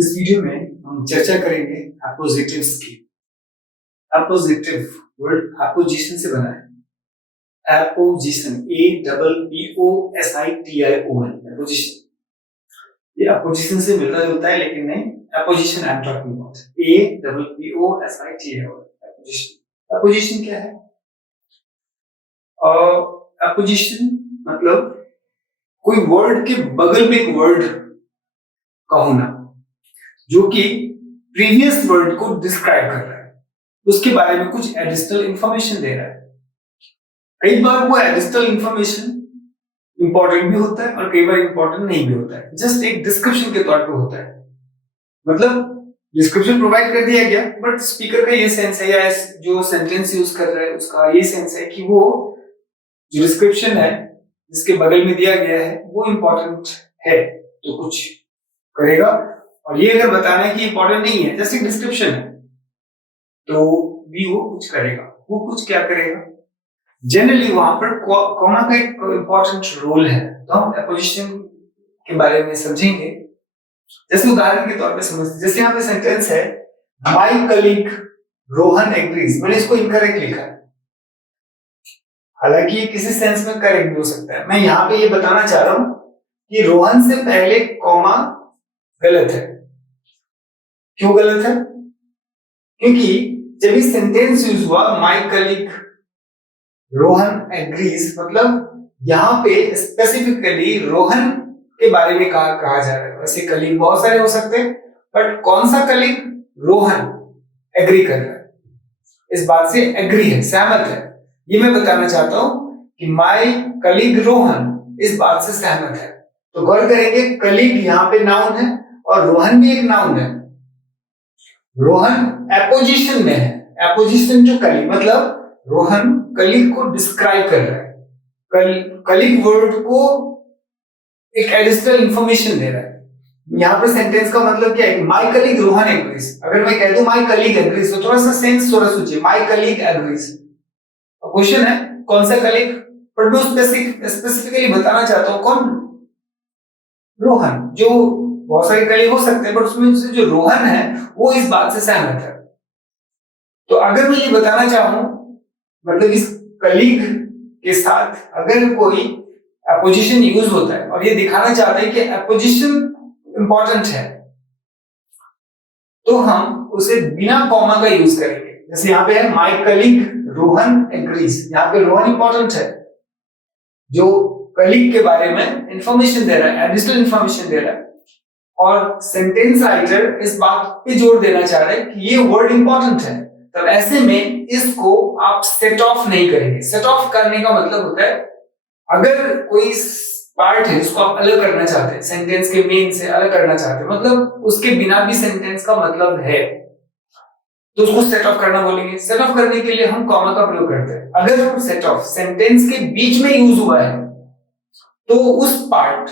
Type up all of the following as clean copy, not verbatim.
इस वीडियो में हम चर्चा करेंगे एपोजिटिव्स की। एपोजिटिव वर्ड एपोजिशन से बना है। Apposition APPOSITION apposition. ये अपोजिशन से मिलता जुलता है लेकिन नहीं। Apposition I am talking about APPOSITION apposition. Apposition क्या है? एपोजिशन मतलब कोई वर्ड के बगल में एक वर्ड का होना जो कि प्रीवियस वर्ड को डिस्क्राइब कर रहा है, उसके बारे में कुछ एडिशनल इंफॉर्मेशन दे रहा है। कई बार वो एडिशनल इंफॉर्मेशन इंपॉर्टेंट भी होता है और कई बार इंपॉर्टेंट नहीं भी होता है, जस्ट एक डिस्क्रिप्शन के तौर पे होता है। मतलब डिस्क्रिप्शन प्रोवाइड कर दिया गया बट स्पीकर का ये सेंस है या जो सेंटेंस यूज कर रहा है उसका ये सेंस है कि वो जो डिस्क्रिप्शन है जिसके बगल में दिया गया है वो इंपॉर्टेंट है तो कुछ करेगा, और ये अगर बताना है कि इंपॉर्टेंट नहीं है, जैसे डिस्क्रिप्शन है, तो भी वो कुछ करेगा। वो कुछ क्या करेगा? जनरली वहां पर कॉमा का एक इंपॉर्टेंट रोल है, तो हम एपोजिशन के बारे में समझेंगे। जैसे उदाहरण के तौर पे समझते, जैसे यहाँ पे सेंटेंस है माय कलीग रोहन एग्रीज, मैंने इसको इनकरेक्ट लिखा है, हालांकि ये किसी सेंस में करेक्ट भी हो सकता है। मैं यहाँ पे ये बताना चाह रहा हूं कि रोहन से पहले कॉमा गलत है। क्यों गलत है? क्योंकि जब ये सेंटेंस यूज हुआ माय कलीग रोहन एग्रीज, मतलब यहाँ पे स्पेसिफिकली रोहन के बारे में कहा जा रहा है। वैसे कलीग बहुत सारे हो सकते हैं बट कौन सा कलीग? रोहन एग्री कर रहा है, इस बात से एग्री है, सहमत है। ये मैं बताना चाहता हूं कि माय कलीग रोहन इस बात से सहमत है। तो गौर करेंगे कलीग यहाँ पे नाउन है और रोहन भी एक नाउन है। रोहन एपोजिशन में है, एपोजिशन टू कलीग, मतलब रोहन कलीग को डिस्क्राइब कर रहा है, कलीग वर्ड को एक एडिशनल इंफॉर्मेशन दे रहा है। यहाँ पर सेंटेंस का मतलब क्या है? My colleague Rohan agrees. अगर मैं कह दूं माय कलीग एग्रीज तो थोड़ा सा सेंस थोड़ा सोचिए, माय कलीग एग्रीज। क्वेश्चन है कौन सा कलीग, बट मैं स्पेसिफिकली बताना चाहता हूं कौन? रोहन। जो बहुत सारे कलीग हो सकते हैं बट उसमें से जो रोहन है वो इस बात से सहमत है। तो अगर मैं ये बताना चाहूं, मतलब इस कलीग के साथ अगर कोई एपोजिशन यूज होता है और ये दिखाना चाहता है कि एपोजिशन इंपॉर्टेंट है, तो हम उसे बिना कॉमा का यूज करेंगे। जैसे यहाँ पे है माय कलीग रोहन एग्रीज, यहाँ पे रोहन इंपॉर्टेंट है, जो कलीग के बारे में इंफॉर्मेशन दे रहा है, एडिशनल इंफॉर्मेशन दे रहा है, और सेंटेंस राइटर इस बात पे जोर देना चाह रहा है कि ये वर्ड इंपॉर्टेंट है। तब ऐसे में इसको आप सेट ऑफ नहीं करेंगे। सेट ऑफ करने का मतलब होता है अगर कोई पार्ट है जिसको आप अलग करना चाहते हैं, सेंटेंस के मेन से अलग करना चाहते हैं, मतलब उसके बिना भी सेंटेंस का मतलब है, तो उसको सेट ऑफ करना बोलेंगे। सेट ऑफ करने के लिए हम कॉमा का प्रयोग करते हैं। अगर हम सेट ऑफ सेंटेंस के बीच में यूज हुआ है तो उस पार्ट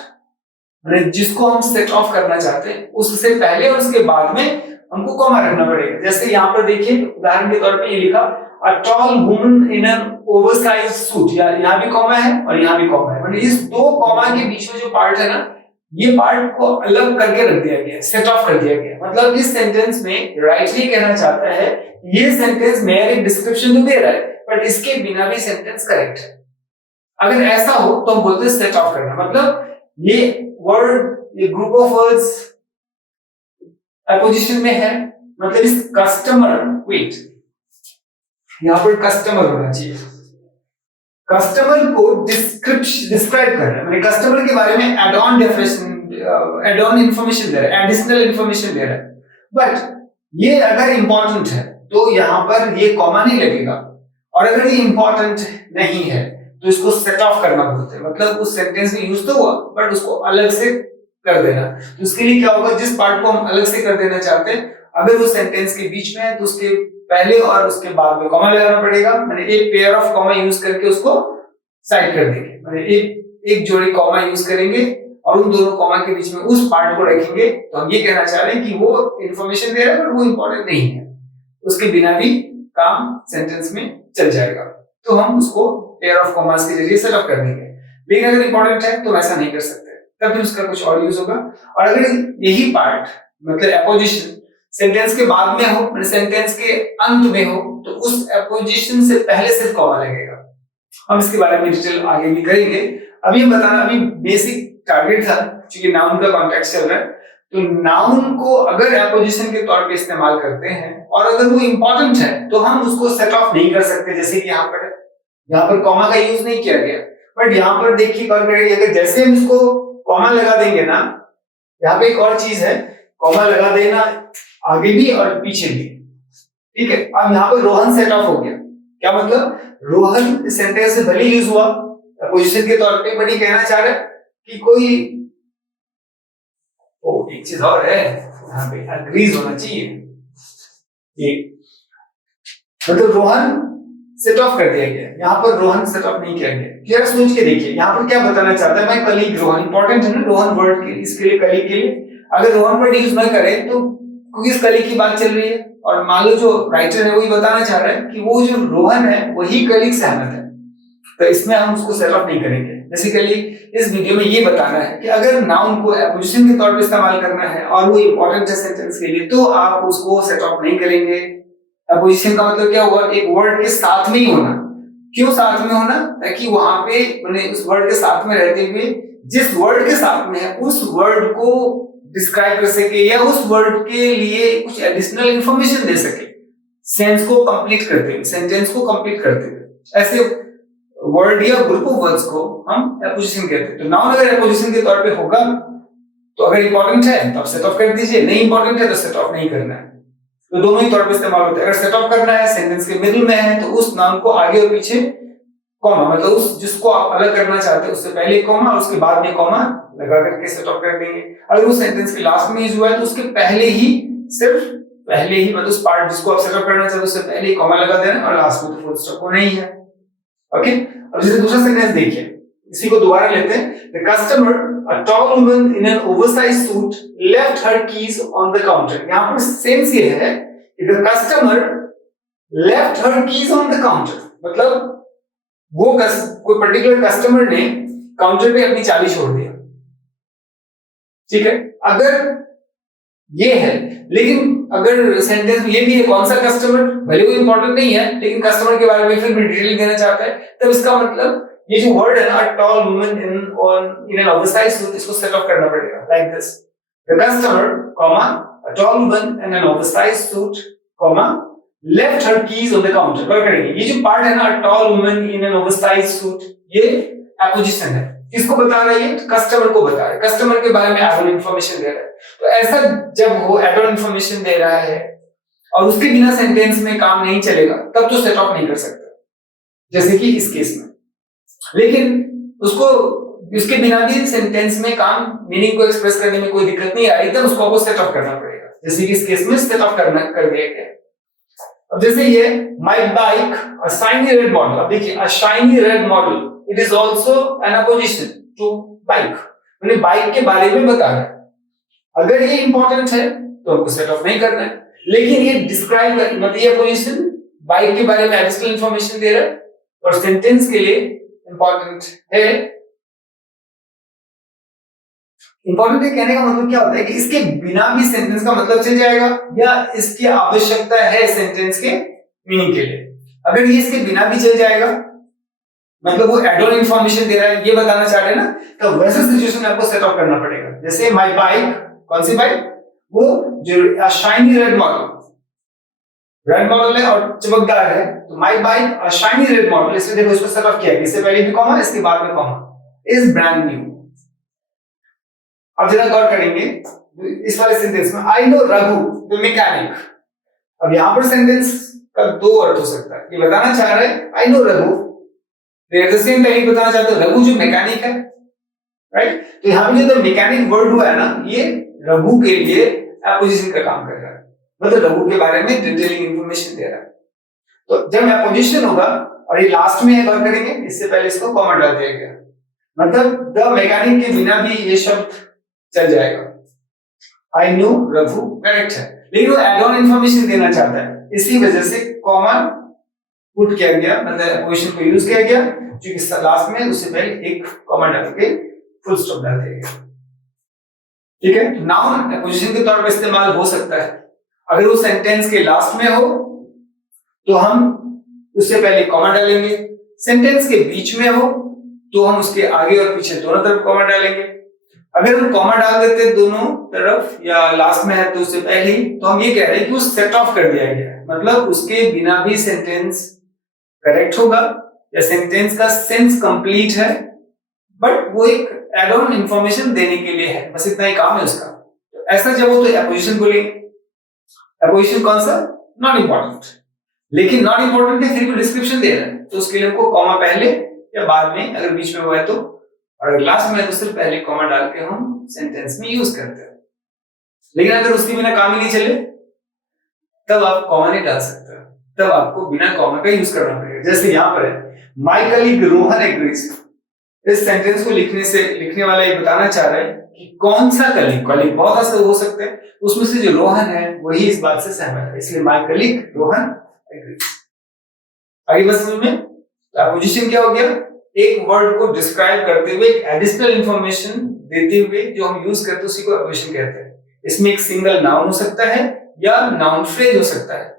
जिसको हम सेट ऑफ करना चाहते हैं उससे पहले और उसके बाद में हमको कॉमा रखना पड़ेगा। जैसे यहाँ पर देखिए उदाहरण के तौर पे ये लिखा अ tall woman in an oversize suit, यहाँ भी कॉमा है और यहाँ भी कॉमा है, मतलब इस दो कॉमा के बीच में जो पार्ट है ना, ये पार्ट को अलग करके रख दिया गया, सेट ऑफ कर दिया गया। मतलब इस सेंटेंस में राइटली कहना चाहता है ये सेंटेंस मेरे डिस्क्रिप्शन तो दे रहा है बट इसके बिना भी सेंटेंस करेक्ट है। अगर ऐसा हो तो हम बोलते हैं सेट ऑफ करना। मतलब ये वर्ड, ये ग्रुप ऑफ वर्ड्स एपोजिशन में है, मतलब इस कस्टमर, वेट, यहां पर कस्टमर होना चाहिए, कस्टमर को डिस्क्राइब कर रहा है, मतलब कस्टमर के बारे में add on definition, add on information दे रहा है, एडिशनल इंफॉर्मेशन दे रहा है। बट ये अगर इंपॉर्टेंट है तो यहां पर ये कॉमा नहीं लगेगा, और अगर ये इंपॉर्टेंट नहीं है तो इसको सेट ऑफ करना बोलते हैं। मतलब उस सेंटेंस में यूज तो हुआ बट उसको अलग से कर देना। तो उसके लिए क्या होगा, जिस पार्ट को हम अलग से कर देना चाहते हैं अगर वो सेंटेंस के बीच में है तो उसके पहले और उसके बाद में कॉमा लगाना पड़ेगा। मैंने एक पेयर ऑफ कॉमा यूज करके उसको साइड कर देंगे, मैंने एक जोड़ी कॉमा यूज करेंगे और उन दोनों कॉमा के बीच में उस पार्ट को रखेंगे। तो हम ये कहना चाह रहे हैं कि वो इंफॉर्मेशन दे रहा है बट वो इंपॉर्टेंट नहीं है, उसके बिना भी काम सेंटेंस में चल जाएगा। तो हम उसको पेयर ऑफ कॉमास के जरिए सेट ऑफ कर देंगे। लेकिन अगर इंपॉर्टेंट है तो ऐसा नहीं कर सकते, तब भी उसका कुछ और यूज होगा। और अगर यही पार्ट मतलब एपोजिशन सेंटेंस के बाद में हो, सेंटेंस के अंत में हो, तो उस एपोजिशन से पहले सिर्फ कॉमा लगेगा। हम इसके बारे में डिटेल आगे भी करेंगे। अभी बताना, अभी बेसिक टारगेट था, क्योंकि नाउन का कॉन्टेक्स्ट चल रहा है, तो नाउन को अगर एपोजिशन के तौर पे इस्तेमाल करते हैं और अगर वो इंपॉर्टेंट है तो हम उसको सेट ऑफ नहीं कर सकते। जैसे कि यहाँ पर कॉमा का यूज नहीं किया गया, बट यहाँ पर देखिए कौन करेगा, अगर जैसे हम इसको कॉमा लगा देंगे ना, यहाँ पे एक और चीज है, कॉमा लगा देना आगे भी और पीछे भी, ठीक है। अब यहाँ पर रोहन सेट ऑफ हो गया। क्या मतलब, रोहन सेंटेंस से भले यूज हुआ पोजीशन के तौर पे, बट ये कहना चाह रहा है कि कोई एक चीज और है, यहाँ पे अग्रीज होना चाहिए, ये मतलब रोहन सेट ऑफ कर दिया गया, यहाँ पर रोहन सेट ऑफ नहीं किया गया। क्लियर, सोच के देखिए यहाँ पर क्या बताना चाहता है। मैं कलीग रोहन, इंपॉर्टेंट है ना रोहन वर्ड के, इसके लिए कलीग के लिए अगर रोहन वर्ड यूज ना करें तो क्योंकि इस कलीग की बात चल रही है और मान लो जो राइटर है वही बताना चाह रहा है कि वो जो रोहन है वही कलीग से सहमत है, तो इसमें हम उसको सेट ऑफ नहीं करेंगे। बेसिकली इस वीडियो में ये बताना है कि अगर नाउन को एपोजिशन के तौर पे इस्तेमाल करना है और वो इंपॉर्टेंट है सेंटेंस के लिए, तो आप उसको सेट ऑफ नहीं करेंगे। एपोजिशन का मतलब क्या हुआ, एक वर्ड के साथ में ही होना। क्यों साथ में होना, ताकि वहां पे मैंने उस वर्ड के साथ में रहते हुए जिस वर्ड के साथ में है उस वर्ड को डिस्क्राइब कर सके या उस वर्ड के लिए कुछ एडिशनल इंफॉर्मेशन दे सके, सेंस को कंप्लीट करते हुए, सेंटेंस को कंप्लीट करते हुए। ऐसे वर्ड या ग्रुप ऑफ वर्ड्स को हम एपोजिशन कहते हैं। तो नाउन अगर एपोजिशन के तौर पे होगा तो अगर इंपॉर्टेंट है तो आप सेट ऑफ कर दीजिए, नहीं इंपॉर्टेंट है तो सेट ऑफ नहीं करना है। तो दोनों ही तौर पे इस्तेमाल होते हैं। अगर सेट ऑफ करना है, सेंटेंस के मिडिल में है, तो उस नाउन को आगे और पीछे कॉमा, मतलब उस जिसको आप अलग करना चाहते हैं उससे पहले कॉमा और उसके बाद में कॉमा लगा करके सेट ऑफ कर देंगे। अगर वो सेंटेंस के लास्ट में यूज हुआ है तो उसके पहले ही, सिर्फ पहले ही, मतलब उस पार्ट जिसको आप सेट ऑफ करना चाहते हैं उससे पहले ही कॉमा लगा देना और लास्ट में तो फुल स्टॉप होना ही है। ओके, अब जैसे दूसरा सेंटेंस देखिए, इसी को दोबारा लेते हैं। The customer, a tall woman in an oversize suit, left her keys on the counter. यहाँ पर सेंस ये है कि the customer left her keys on the counter, मतलब वो कोई पर्टिकुलर कस्टमर ने काउंटर पे अपनी चाबी छोड़ दिया, ठीक है। अगर ये है, लेकिन अगर सेंटेंस में ये भी है कौन सा कस्टमर, भले वो इंपॉर्टेंट नहीं है लेकिन कस्टमर के बारे में फिर भी डिटेल देना चाहता है, तब इसका मतलब ये जो वर्ड है ना, tall woman in an oversize suit, इसको सेट ऑफ करना पड़ेगा like this. The customer, comma, a tall woman in an oversize suit, comma, left her keys on the counter. पर करेंगे ये जो पार्ट है ना, tall woman in an oversize suit, ये एपोजिशन है। किसको बता रहा है, ये कस्टमर को बता रहा है, कस्टमर के बारे में एड इंफॉर्मेशन दे रहा है। तो ऐसा जब वो एड इंफॉर्मेशन दे रहा है और उसके बिना सेंटेंस में काम नहीं चलेगा, तब तो सेट ऑफ नहीं कर सकता, जैसे कि इस केस में। लेकिन उसको उसके बिना भी सेंटेंस में काम, मीनिंग को एक्सप्रेस करने में कोई दिक्कत नहीं आ रही, तब उसको आपको सेट ऑफ करना पड़ेगा, जैसे कि इस केस में सेट ऑफ कर दिया गया। अब जैसे ये my bike a shiny red model, अब देखिए a shiny red model, it is also an apposition to bike, मैंने बाइक के बारे में बता रहा है। अगर ये इंपॉर्टेंट है तो आपको सेट ऑफ नहीं करना है, लेकिन ये डिस्क्राइब मतलब ये अपोजिशन बाइक के बारे में एडिशनल इंफॉर्मेशन दे रहा है और सेंटेंस के लिए इंपॉर्टेंट है। इंपॉर्टेंट है कहने का मतलब क्या होता है कि इसके बिना भी सेंटेंस का मतलब चल जाएगा या इसकी आवश्यकता है सेंटेंस के मीनिंग के लिए। अगर ये इसके बिना भी चल जाएगा, मतलब वो एड ऑन इंफॉर्मेशन दे रहा है, ये बताना चाह रहे हैं ना, तो वैसे सिचुएशन में आपको सेट ऑफ करना पड़ेगा। जैसे माय बाइक, कौन सी बाइक, वो जो शाइनी रेड मॉडल है और चमकदार है, तो my bike a shiny red model, इसलिए देखो इसको सेट ऑफ किया है, इससे पहले भी कॉमा, इसके बाद में कॉमा, इज ब्रांड न्यू। अब जरा गौर करेंगे इस वाले सेंटेंस में, I know Raghu the mechanic. अब यहां पर सेंटेंस का दो अर्थ हो सकता है, ये बताना चाह रहे हैं I know Raghu, at the same time बताना चाहते हैं रघु जो मैकेनिक है, राइट। तो यहां पे जो द मैकेनिक वर्ड हुआ है ना, ये रघु के लिए एपोजिशन का काम कर रहा है, मतलब रघु के बारे में डिटेलिंग इंफॉर्मेशन दे रहा है। तो जब एपोजिशन होगा और ये लास्ट में है, गौर करेंगे, इससे पहले इसको कॉमा डाल दिया गया, मतलब द मैकेनिक के बिना भी ये शब्द चल जाएगा। आई नो रघु करेक्ट है, लेकिन वो एड ऑन इंफॉर्मेशन देना चाहता है, इसी वजह से कॉमा पुट किया गया, मतलब एपोजिशन को यूज किया गया, क्योंकि लास्ट में उससे पहले एक कॉमा डाल के फुल स्टॉप डाल दिया गया। ठीक है, नाउन एपोजिशन के तौर पर इस्तेमाल हो सकता है। अगर वो सेंटेंस के लास्ट में हो तो हम उससे पहले कॉमा डालेंगे, सेंटेंस के बीच में हो तो हम उसके आगे और पीछे दोनों तरफ कॉमा डालेंगे। अगर हम कॉमा डाल देते हैं दोनों तरफ या लास्ट में है तो उससे पहले ही, तो हम ये कह रहे हैं कि वो सेट ऑफ कर दिया गया है, मतलब उसके बिना भी सेंटेंस करेक्ट होगा या सेंटेंस का सेंस कंप्लीट है, बट वो एक एड ऑन इंफॉर्मेशन देने के लिए है, बस इतना ही काम है उसका। तो ऐसा जब हो तो एपोजिशन बोलेंगे। एपोजिशन कौन सा? नॉट इंपॉर्टेंट, लेकिन नॉट इंपॉर्टेंट है फिर भी डिस्क्रिप्शन दे रहा है तो उसके लिए हमको कॉमा पहले या बाद में, अगर बीच में हुआ है तो, और अगर लास्ट में है तो सिर्फ पहले कॉमा डाल के हम सेंटेंस में यूज करते हैं। लेकिन अगर उसके बिना काम ही नहीं चले तब आप कॉमा नहीं डाल सकते, तब आपको बिना कॉमा का यूज करना पड़ेगा। जैसे यहाँ पर है माय कलीग रोहन एग्रीज। इस सेंटेंस को लिखने वाला ये बताना चाह रहा है कि कौन सा कलीग बहुत से हो सकते हैं, उसमें से जो रोहन है वही इस बात से सहमत है, इसलिए माय कलीग रोहन एग्रीज। आगे बस समझ में, एपोजिशन क्या हो गया? एक वर्ड को डिस्क्राइब करते हुए एक एडिशनल इंफॉर्मेशन देते हुए जो हम यूज करते हैं उसी को एपोजिशन कहते हैं। इसमें एक सिंगल नाउन हो सकता है या नाउन फ्रेज हो सकता है।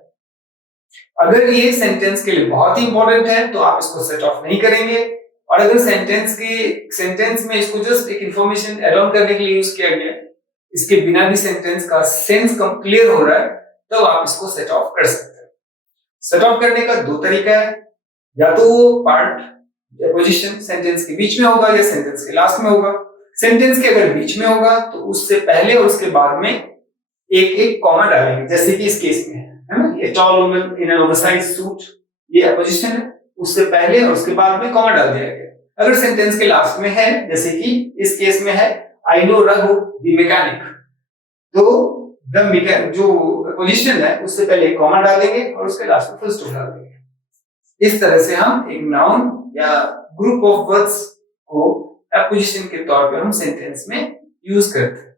अगर ये सेंटेंस के लिए बहुत ही इंपॉर्टेंट है तो आप इसको सेट ऑफ नहीं करेंगे, और अगर सेंटेंस में इसको जस्ट एक इंफॉर्मेशन एड ऑन करने के लिए यूज किया गया, इसके बिना भी सेंटेंस का सेंस क्लियर हो रहा है, तो आप इसको सेट ऑफ कर सकते हैं। सेट ऑफ करने का दो तरीका है, या तो वो पार्ट एपोजिशन सेंटेंस के बीच में होगा या सेंटेंस के लास्ट में होगा। सेंटेंस के अगर बीच में होगा तो उससे पहले और उसके बाद में एक एक कॉमा डालेंगे, जैसे कि इस केस में है ना, ये tall woman in an oversize suit, ये एपोजिशन है, उससे पहले और उसके बाद में कॉमा डाल दिया गया। अगर सेंटेंस के लास्ट में है, जैसे कि इस केस में है I know Raghu the mechanic, तो जो एपोजिशन है उससे पहले कॉमा डालेंगे और उसके लास्ट में फुल स्टॉप डाल देंगे। इस तरह से हम एक नाउन या ग्रुप ऑफ वर्ड्स को एपोजिशन के तौर पे हम सेंटेंस में यूज करते हैं।